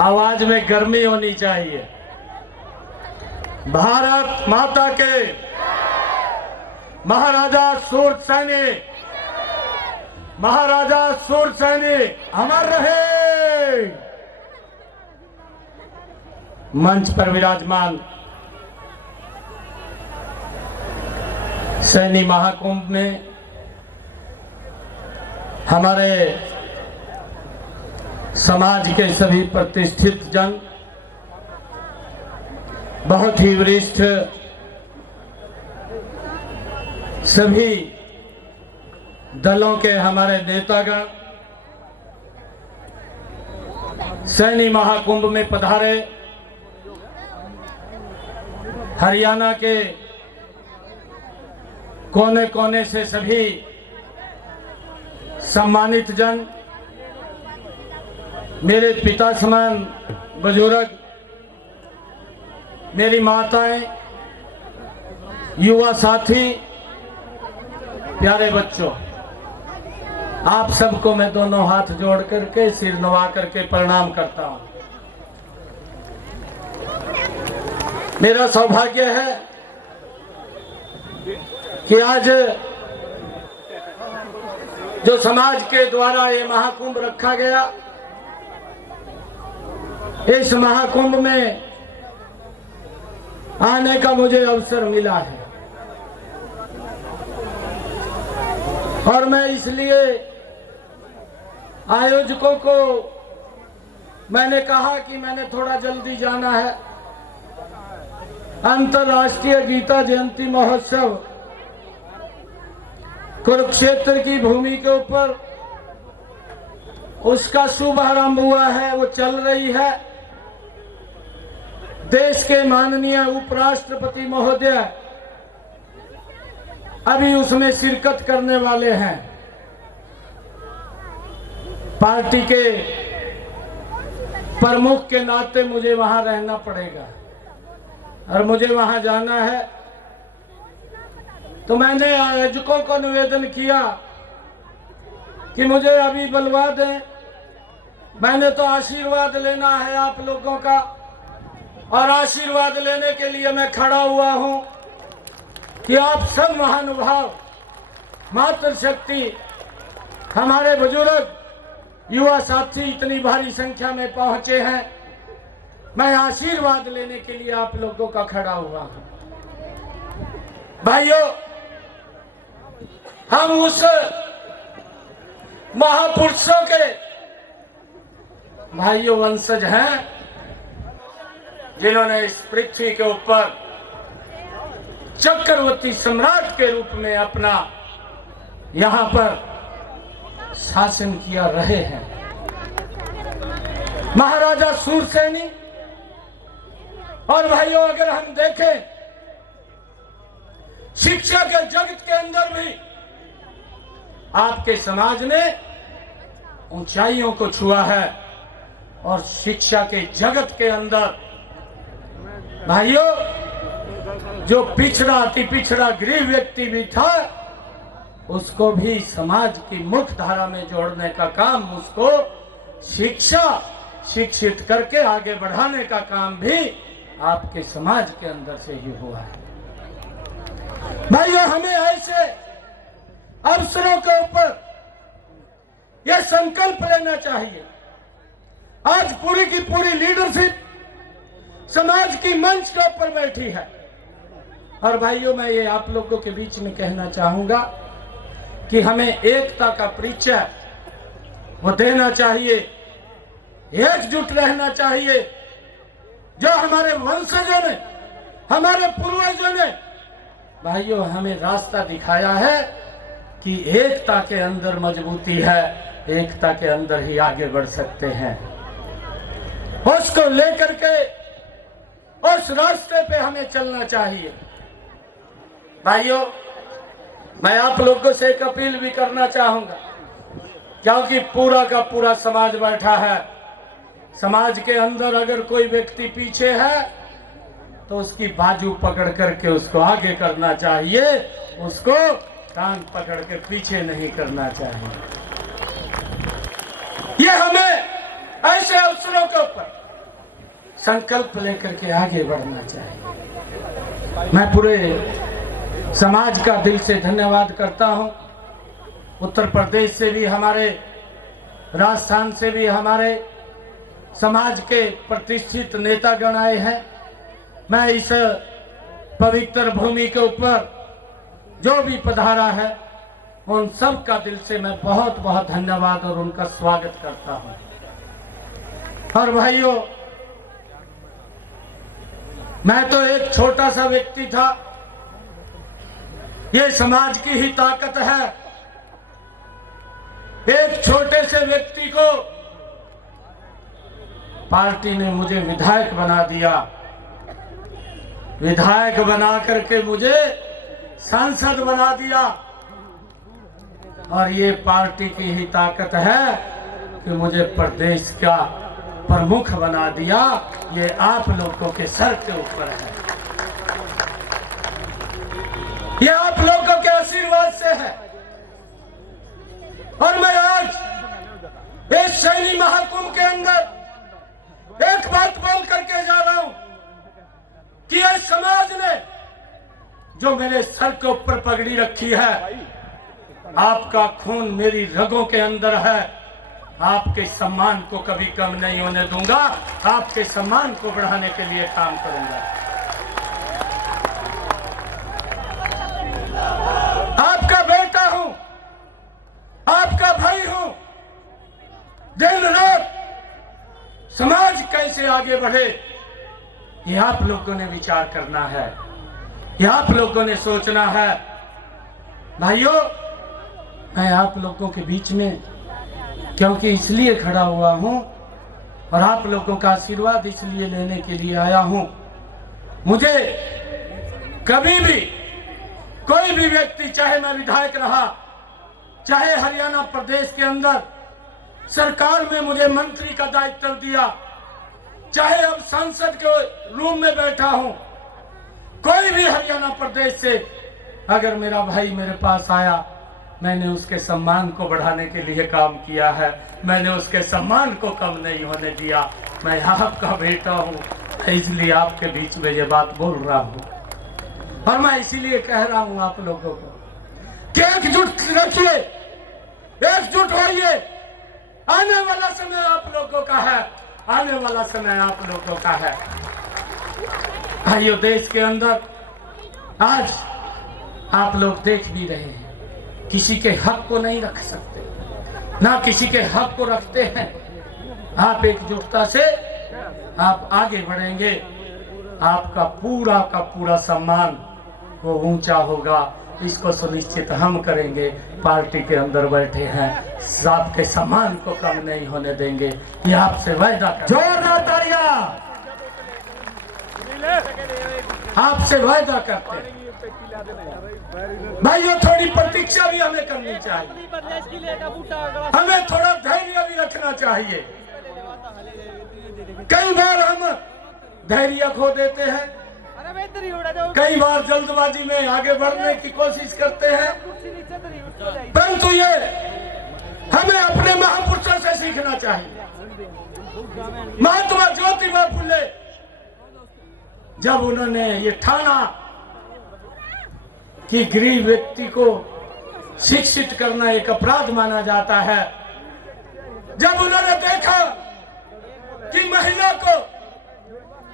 आवाज में गर्मी होनी चाहिए। भारत माता के महाराजा सूरसेनी, महाराजा सूरसेनी अमर रहे। मंच पर विराजमान सैनी महाकुंभ में हमारे समाज के सभी प्रतिष्ठित जन, बहुत ही वरिष्ठ सभी दलों के हमारे नेतागण सैनी महाकुंभ में पधारे। हरियाणा के कोने कोने से सभी सम्मानित जन, मेरे पिता समान बुजुर्ग, मेरी माताएं, युवा साथी, प्यारे बच्चों, आप सबको मैं दोनों हाथ जोड़ करके सिर नवा करके प्रणाम करता हूं। मेरा सौभाग्य है कि आज जो समाज के द्वारा ये महाकुंभ रखा गया, इस महाकुंभ में आने का मुझे अवसर मिला है और मैं इसलिए आयोजकों को मैंने कहा कि मैंने थोड़ा जल्दी जाना है। अंतर्राष्ट्रीय गीता जयंती महोत्सव कुरुक्षेत्र की भूमि के ऊपर उसका शुभारंभ हुआ है, वो चल रही है। देश के माननीय उपराष्ट्रपति महोदय अभी उसमें शिरकत करने वाले हैं। पार्टी के प्रमुख के नाते मुझे वहां रहना पड़ेगा और मुझे वहां जाना है। तो मैंने आयोजकों को निवेदन किया कि मुझे अभी बुलवा दें, मैंने तो आशीर्वाद लेना है आप लोगों का और आशीर्वाद लेने के लिए मैं खड़ा हुआ हूं कि आप सब महानुभाव, मातृशक्ति, हमारे बुजुर्ग, युवा साथी इतनी भारी संख्या में पहुंचे हैं। मैं आशीर्वाद लेने के लिए आप लोगों का खड़ा हुआ हूं। भाइयों, हम उस महापुरुषों के भाइयों वंशज हैं जिन्होंने इस पृथ्वी के ऊपर चक्रवर्ती सम्राट के रूप में अपना यहां पर शासन किया रहे हैं। महाराजा सूरसेनी। और भाइयों, अगर हम देखें शिक्षा के जगत के अंदर भी आपके समाज ने ऊंचाइयों को छुआ है और शिक्षा के जगत के अंदर भाइयों, जो पिछड़ा, अति पिछड़ा गरीब व्यक्ति भी था, उसको भी समाज की मुख्य धारा में जोड़ने का काम, उसको शिक्षित करके आगे बढ़ाने का काम भी आपके समाज के अंदर से ही हुआ है। भाइयों, हमें ऐसे अवसरों के ऊपर यह संकल्प लेना चाहिए। आज पूरी की पूरी लीडरशिप समाज की मंच के ऊपर बैठी है और भाइयों, मैं ये आप लोगों के बीच में कहना चाहूंगा कि हमें एकता का परिचय वो देना चाहिए, एकजुट रहना चाहिए। जो हमारे वंशजों ने, हमारे पूर्वजों ने भाइयों हमें रास्ता दिखाया है कि एकता के अंदर मजबूती है, एकता के अंदर ही आगे बढ़ सकते हैं। उसको लेकर के उस रास्ते पे हमें चलना चाहिए। भाइयों, मैं आप लोगों से एक अपील भी करना चाहूंगा, क्योंकि पूरा का पूरा समाज बैठा है। समाज के अंदर अगर कोई व्यक्ति पीछे है तो उसकी बाजू पकड़ करके उसको आगे करना चाहिए, उसको टांग पकड़ के पीछे नहीं करना चाहिए। ये हमें ऐसे अवसरों के ऊपर संकल्प लेकर के आगे बढ़ना चाहिए। मैं पूरे समाज का दिल से धन्यवाद करता हूं। उत्तर प्रदेश से भी हमारे, राजस्थान से भी हमारे समाज के प्रतिष्ठित नेतागण आए हैं। मैं इस पवित्र भूमि के ऊपर जो भी पधारा है उन सब का दिल से मैं बहुत बहुत धन्यवाद और उनका स्वागत करता हूं। और भाइयों, मैं तो एक छोटा सा व्यक्ति था, ये समाज की ही ताकत है। एक छोटे से व्यक्ति को पार्टी ने मुझे विधायक बना दिया, विधायक बना करके मुझे सांसद बना दिया। और ये पार्टी की ही ताकत है कि मुझे प्रदेश का प्रमुख बना दिया। ये आप लोगों के सर के ऊपर है, ये आप लोगों के आशीर्वाद से है। और मैं आज इस शैली महाकुंभ के अंदर एक बात बोल करके जा रहा हूं कि ये समाज ने जो मेरे सर के ऊपर पगड़ी रखी है, आपका खून मेरी रगों के अंदर है। आपके सम्मान को कभी कम नहीं होने दूंगा, आपके सम्मान को बढ़ाने के लिए काम करूंगा। आपका बेटा हूं, आपका भाई हूं। दिन रात समाज कैसे आगे बढ़े, ये आप लोगों ने विचार करना है, ये आप लोगों ने सोचना है। भाइयों, मैं आप लोगों के बीच में क्योंकि इसलिए खड़ा हुआ हूं और आप लोगों का आशीर्वाद इसलिए लेने के लिए आया हूं। मुझे कभी भी कोई भी व्यक्ति, चाहे मैं विधायक रहा, चाहे हरियाणा प्रदेश के अंदर सरकार में मुझे मंत्री का दायित्व दिया, चाहे अब संसद के रूम में बैठा हूं, कोई भी हरियाणा प्रदेश से अगर मेरा भाई मेरे पास आया, मैंने उसके सम्मान को बढ़ाने के लिए काम किया है। मैंने उसके सम्मान को कम नहीं होने दिया। मैं आपका बेटा हूं, इसलिए आपके बीच में ये बात बोल रहा हूं। और मैं इसीलिए कह रहा हूं आप लोगों को कि एकजुट रखिए, एकजुट होइए। आने वाला समय आप लोगों का है, आने वाला समय आप लोगों का है। भाइयों, देश के अंदर आज आप लोग देख भी रहे हैं, किसी के हक को नहीं रख सकते, ना किसी के हक को रखते हैं। आप एकजुटता से आप आगे बढ़ेंगे, आपका पूरा का पूरा सम्मान वो ऊंचा होगा। इसको सुनिश्चित हम करेंगे। पार्टी के अंदर बैठे हैं, आपके सम्मान को कम नहीं होने देंगे, ये आपसे वायदा करते हैं। जोरदार तालियां। आपसे वायदा करते हैं। भाइयों, थोड़ी प्रतीक्षा भी हमें करनी चाहिए, हमें थोड़ा धैर्य भी रखना चाहिए। कई बार हम धैर्य खो देते हैं, कई बार जल्दबाजी में आगे बढ़ने की कोशिश करते हैं, परंतु ये हमें अपने महापुरुषों से सीखना चाहिए। महात्मा ज्योतिबा फुले जब उन्होंने ये ठाना कि गरीब व्यक्ति को शिक्षित करना एक अपराध माना जाता है, जब उन्होंने देखा कि महिला को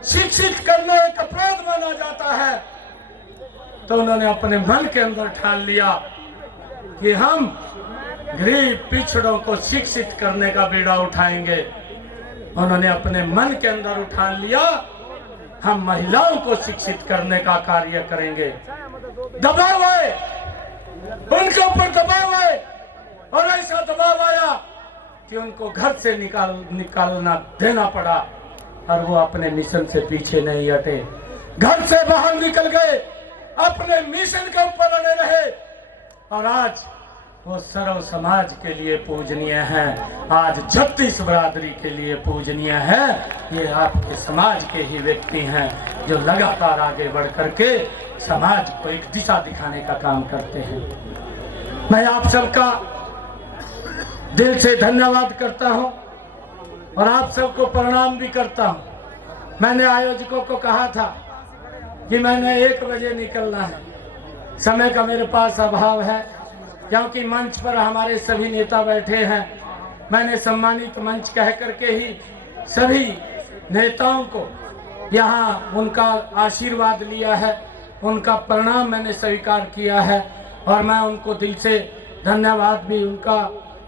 शिक्षित करना एक अपराध माना जाता है, तो उन्होंने अपने मन के अंदर ठान लिया कि हम गरीब पिछड़ों को शिक्षित करने का बीड़ा उठाएंगे। उन्होंने अपने मन के अंदर उठान लिया, हम महिलाओं को शिक्षित करने का कार्य करेंगे। दबाव आए, उनके ऊपर दबाव आए, और ऐसा दबाव आया कि उनको घर से निकालना देना पड़ा, और वो अपने मिशन से पीछे नहीं हटे, घर से बाहर निकल गए, अपने मिशन के ऊपर अड़े रहे। और आज वो सर्व समाज के लिए पूजनीय हैं, आज 36 बरादरी के लिए पूजनीय है। ये आपके समाज के ही व्यक्ति हैं जो लगातार आगे बढ़ करके समाज को एक दिशा दिखाने का काम करते हैं। मैं आप सबका दिल से धन्यवाद करता हूं और आप सबको प्रणाम भी करता हूं। मैंने आयोजकों को कहा था कि मैंने 1 बजे निकलना है, समय का मेरे पास अभाव है क्योंकि मंच पर हमारे सभी नेता बैठे हैं। मैंने सम्मानित मंच कह करके ही सभी नेताओं को यहाँ उनका आशीर्वाद लिया है, उनका प्रणाम मैंने स्वीकार किया है और मैं उनको दिल से धन्यवाद भी उनका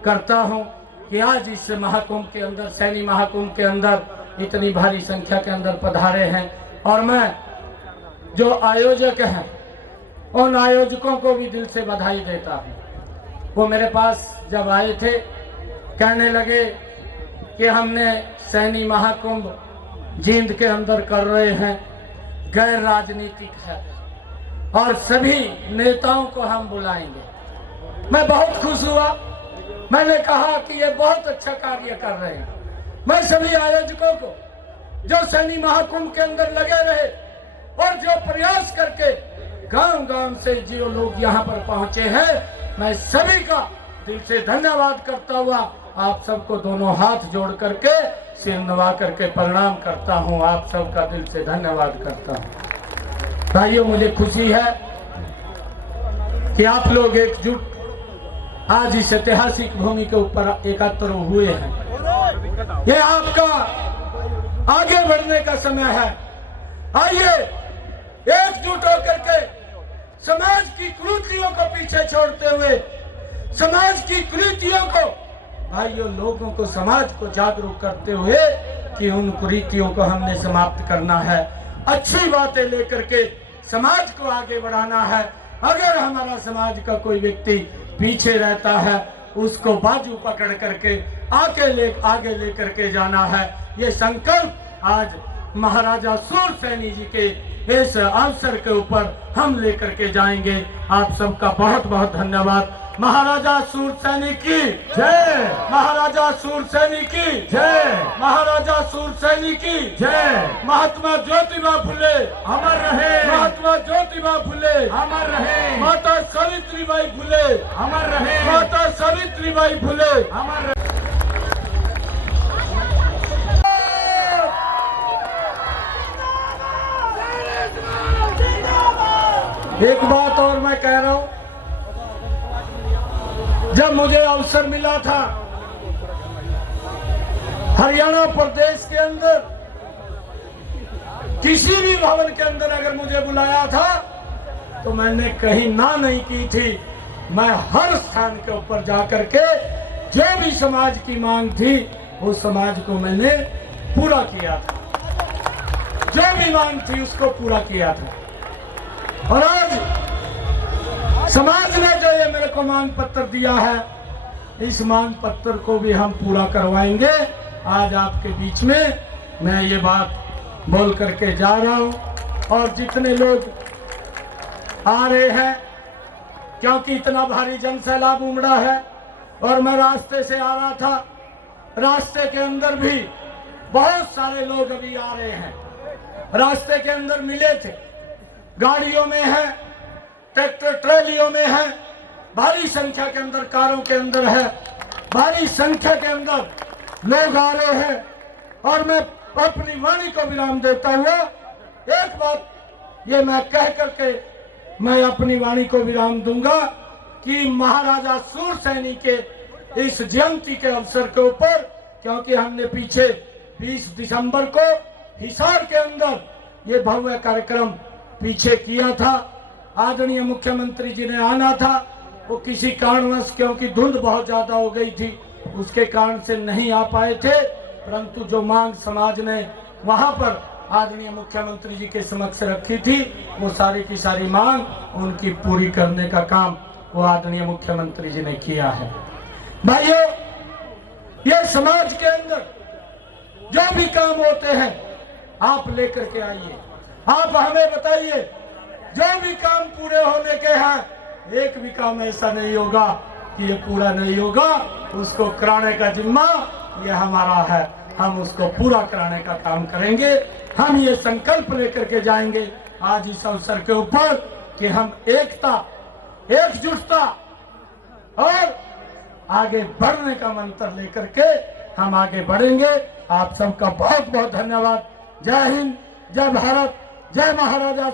करता हूँ कि आज इस महाकुंभ के अंदर, सैनी महाकुंभ के अंदर इतनी भारी संख्या के अंदर पधारे हैं। और मैं जो आयोजक हैं उन आयोजकों को भी दिल से बधाई देता हूँ। वो मेरे पास जब आए थे कहने लगे कि हमने सैनी महाकुंभ जींद के अंदर कर रहे हैं, गैर राजनीतिक है और सभी नेताओं को हम बुलाएंगे। मैं बहुत खुश हुआ। मैंने कहा कि ये बहुत अच्छा कार्य कर रहे हैं। मैं सभी आयोजकों को जो सैनी महाकुंभ के अंदर लगे रहे और जो प्रयास करके गांव-गांव से जो लोग यहाँ पर पहुंचे हैं, मैं सभी का दिल से धन्यवाद करता हुआ आप सबको दोनों हाथ जोड़ करके सिर नवा करके प्रणाम करता हूँ। आप सबका दिल से धन्यवाद करता हूँ। भाइयों, मुझे खुशी है कि आप लोग एकजुट आज इस ऐतिहासिक भूमि के ऊपर एकत्र हुए हैं। ये आपका आगे बढ़ने का समय है। आइए एकजुट होकर के समाज की कुरीतियों को पीछे छोड़ते हुए, समाज की कुरीतियों को, भाइयों लोगों को, समाज को जागरूक करते हुए कि उन कुरीतियों को हमने समाप्त करना है। अच्छी बातें लेकर के समाज को आगे बढ़ाना है। अगर हमारा समाज का कोई व्यक्ति पीछे रहता है उसको बाजू पकड़ करके आगे लेकर के जाना है। ये संकल्प आज महाराजा सूरसैनी जी के इस अवसर के ऊपर हम लेकर के जाएंगे। आप सबका बहुत बहुत धन्यवाद। महाराजा सूरसैनी की जय, महाराजा सूरसैनी की जय, महाराजा सूरसैनी की जय। महात्मा ज्योतिबा फुले अमर रहे, महात्मा ज्योतिबा फुले अमर रहे, माता सावित्रीबाई फुले अमर रहे, माता सावित्रीबाई फुले अमर रहे। एक बात और मैं कह रहा हूं, जब मुझे अवसर मिला था हरियाणा प्रदेश के अंदर किसी भी भवन के अंदर अगर मुझे बुलाया था तो मैंने कहीं ना नहीं की थी। मैं हर स्थान के ऊपर जाकर के जो भी समाज की मांग थी उस समाज को मैंने पूरा किया था, जो भी मांग थी उसको पूरा किया था। और आज समाज ने जो ये मेरे को मांग पत्र दिया है, इस मांग पत्र को भी हम पूरा करवाएंगे। आज आपके बीच में मैं ये बात बोल करके जा रहा हूं। और जितने लोग आ रहे हैं, क्योंकि इतना भारी जन सैलाब उमड़ा है और मैं रास्ते से आ रहा था, रास्ते के अंदर भी बहुत सारे लोग अभी आ रहे हैं। रास्ते के अंदर मिले थे, गाड़ियों में है, ट्रैक्टर ट्रैलियों में है, भारी संख्या के अंदर कारों के अंदर है, भारी संख्या के अंदर लोग आ रहे हैं। और मैं अपनी वाणी को विराम देता हुआ एक बात ये मैं कह करके मैं अपनी वाणी को विराम दूंगा कि महाराजा सूरसैनी के इस जयंती के अवसर के ऊपर, क्योंकि हमने पीछे 20 दिसंबर को हिसार के अंदर ये भव्य कार्यक्रम पीछे किया था, आदरणीय मुख्यमंत्री जी ने आना था, वो किसी कारणवश, क्योंकि धुंध बहुत ज्यादा हो गई थी, उसके कारण से नहीं आ पाए थे। परंतु जो मांग समाज ने वहां पर आदरणीय मुख्यमंत्री जी के समक्ष रखी थी, वो सारी की सारी मांग उनकी पूरी करने का काम वो आदरणीय मुख्यमंत्री जी ने किया है। भाइयों, ये समाज के अंदर जो भी काम होते हैं आप लेकर के आइए, आप हमें बताइए। जो भी काम पूरे होने के हैं, एक भी काम ऐसा नहीं होगा कि ये पूरा नहीं होगा, उसको कराने का जिम्मा ये हमारा है। हम उसको पूरा कराने का काम करेंगे। हम ये संकल्प लेकर के जाएंगे आज इस अवसर के ऊपर कि हम एकता, एकजुटता और आगे बढ़ने का मंत्र लेकर के हम आगे बढ़ेंगे। आप सबका बहुत बहुत धन्यवाद। जय हिंद, जय भारत, जय महाराजा।